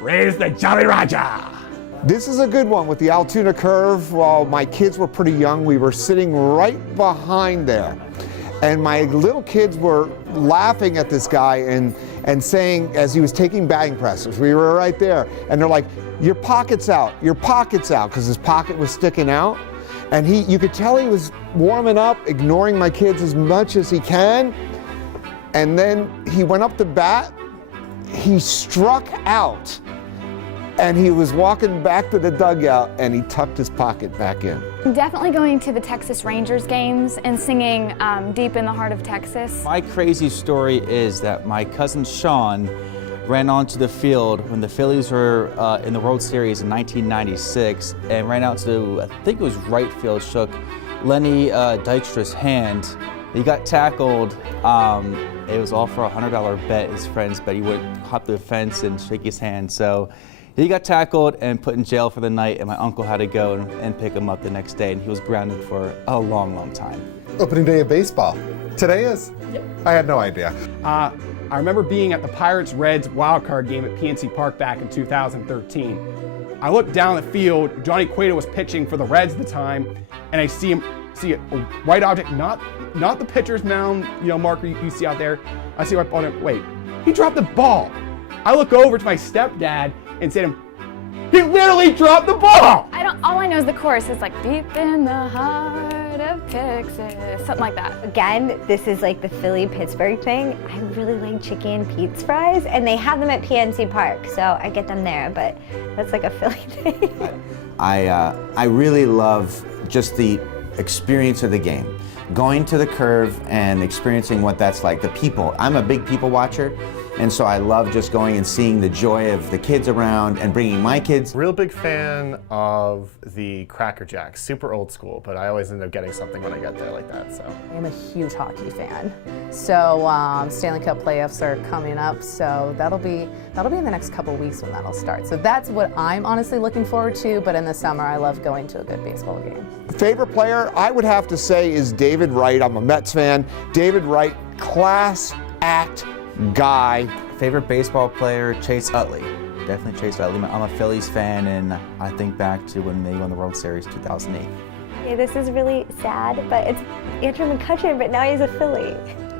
Raise the Jolly Roger. This is a good one with the Altoona curve. While my kids were pretty young, we were sitting right behind there. And my little kids were laughing at this guy and saying, as he was taking batting practice, we were right there, and they're like, your pocket's out, because his pocket was sticking out. And you could tell he was warming up, ignoring my kids as much as he can. And then he went up to bat, he struck out, and he was walking back to the dugout, and he tucked his pocket back in. I'm definitely going to the Texas Rangers games and singing Deep in the Heart of Texas. My crazy story is that my cousin Sean ran onto the field when the Phillies were in the World Series in 1996 and ran out to, I think it was right field, shook Lenny Dykstra's hand. He got tackled. It was all for a $100 bet. His friends bet he would hop the fence and shake his hand. So he got tackled and put in jail for the night, and my uncle had to go and pick him up the next day, and he was grounded for a long, long time. Opening day of baseball. Today is? Yep. I had no idea. I remember being at the Pirates-Reds wildcard game at PNC Park back in 2013. I looked down the field, Johnny Cueto was pitching for the Reds at the time, and I see a white object, not the pitcher's mound, marker you see out there. I see a white ball, wait, he dropped the ball. I look over to my stepdad and say to him, he literally dropped the ball! All I know is the chorus is like, deep in the heart of Texas, something like that. Again, this is like the Philly-Pittsburgh thing. I really like chicken Pete's fries, and they have them at PNC Park, so I get them there, but that's like a Philly thing. I really love just the experience of the game. Going to the curve and experiencing what that's like. The people, I'm a big people watcher, and so I love just going and seeing the joy of the kids around and bringing my kids. Real big fan of the Cracker Jacks, super old school, but I always end up getting something when I get there like that, so. I'm a huge hockey fan. So Stanley Cup playoffs are coming up, so that'll be in the next couple weeks when that'll start. So that's what I'm honestly looking forward to, but in the summer I love going to a good baseball game. Favorite player, I would have to say, is David Wright. I'm a Mets fan. David Wright, class act guy. Favorite baseball player, Chase Utley. Definitely Chase Utley. I'm a Phillies fan, and I think back to when they won the World Series 2008. Yeah, this is really sad, but it's Andrew McCutchen, but now he's a Philly.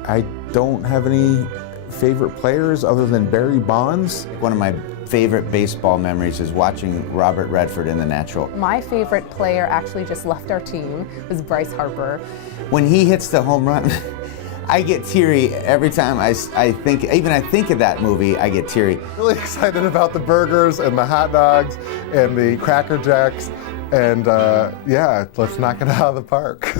I don't have any favorite players other than Barry Bonds. One of my favorite baseball memories is watching Robert Redford in The Natural. My favorite player actually just left our team, was Bryce Harper. When he hits the home run, I get teary every time I think of that movie, I get teary. Really excited about the burgers and the hot dogs and the Cracker Jacks, and yeah, let's knock it out of the park.